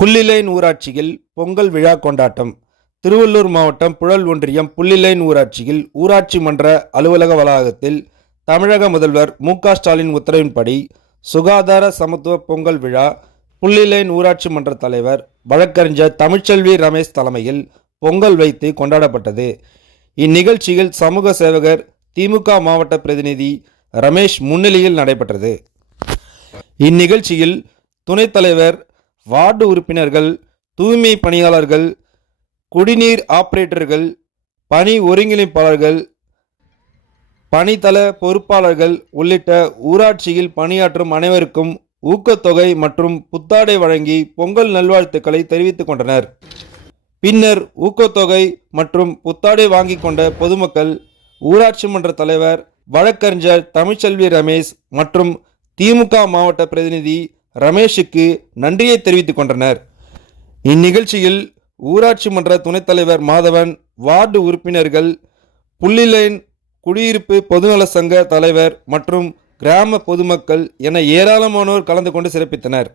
புள்ளிலைன் ஊராட்சியில் பொங்கல் விழா கொண்டாட்டம். திருவள்ளூர் மாவட்டம் புழல் ஒன்றியம் புள்ளிலைன் ஊராட்சியில் ஊராட்சி மன்ற அலுவலக வளாகத்தில் தமிழக முதல்வர் மு ஸ்டாலின் உத்தரவின்படி சுகாதார சமத்துவ பொங்கல் விழா புள்ளிலைன் ஊராட்சி மன்ற தலைவர் வழக்கறிஞர் தமிழ்ச்செல்வி ரமேஷ் தலைமையில் பொங்கல் வைத்து கொண்டாடப்பட்டது. இந்நிகழ்ச்சியில் சமூக சேவகர் திமுக மாவட்ட பிரதிநிதி ரமேஷ் முன்னிலையில் நடைபெற்றது. இந்நிகழ்ச்சியில் துணைத் தலைவர் வார்டு உறுப்பினர்கள் தூய்மை பணியாளர்கள் குடிநீர் ஆபரேட்டர்கள் பணி ஒருங்கிணைப்பாளர்கள் பணித்தள பொறுப்பாளர்கள் உள்ளிட்ட ஊராட்சியில் பணியாற்றும் அனைவருக்கும் ஊக்கத்தொகை மற்றும் புத்தாடை வழங்கி பொங்கல் நல்வாழ்த்துக்களை தெரிவித்துக் கொண்டனர். பின்னர் ஊக்கத்தொகை மற்றும் புத்தாடை வாங்கி கொண்ட பொதுமக்கள் ஊராட்சி மன்ற தலைவர் வழக்கறிஞர் தமிழ்ச்செல்வி ரமேஷ் மற்றும் திமுக மாவட்ட பிரதிநிதி ரமேஷுக்கு நன்றியை தெரிவித்துக் கொண்டனர். இந்நிகழ்ச்சியில் ஊராட்சி மன்ற துணைத் தலைவர் மாதவன் வார்டு உறுப்பினர்கள் புள்ளிலைன் குடியிருப்பு பொதுநல சங்க தலைவர் மற்றும் கிராம பொதுமக்கள் என ஏராளமானோர் கலந்து கொண்டு சிறப்பித்தனர்.